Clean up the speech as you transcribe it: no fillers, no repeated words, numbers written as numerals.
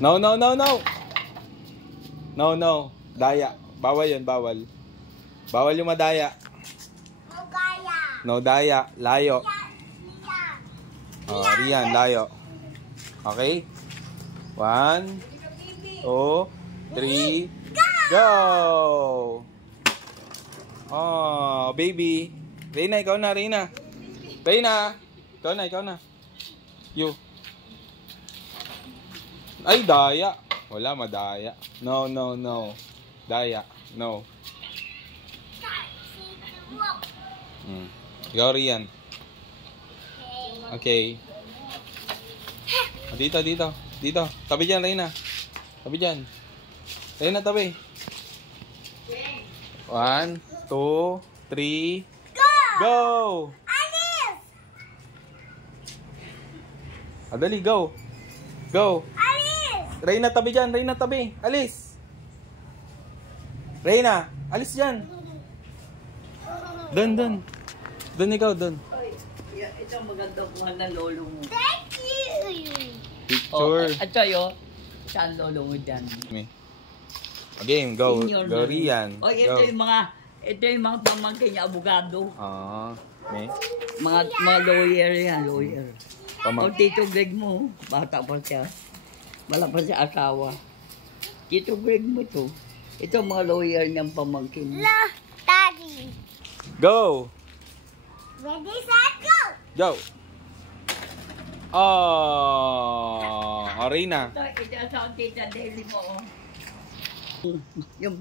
No, no, no, no. No, no. Daya. Bawal yun, bawal. Bawal yung madaya. No daya. No daya. Layo. Oh, Rian, layo. Okay? 1, 2, 3, go! Oh, baby. Reyna, ikaw na, Reyna. Reyna. Ikaw na, ikaw na. You. Ay, daya. Wala, madaya. No, no, no. Daya. No. Ikaw, Rian. Okay. Dito, dito. Dito. Tabi dyan, Reyna. Tabi dyan. Reyna, tabi. 1, 2, 3. Go! Alice! Adali, go. Go. Alice! Reyna, tabi dyan. Reyna, tabi. Alis. Reyna, alis dyan. Dun, dun. Dun ikaw, dun. Ito ang magandang kuha ng lolo mo. Thank you! Picture. At sa'yo, saan lolo mo dyan? Game, go. Senior Go, na. Rian. O, Go. ito yung mga pamangkin niya, abogado. May. Mga lawyer yan, lawyer. Pamang. O, Tito Greg mo, bata pa siya. Wala pa siya asawa. Tito Greg mo to. Ito mga lawyer niyang pamangkin. Hello, Daddy. Go. Ready, set, go! Go. Oh, Reyna. Ito ang Tita Daily mo. Yung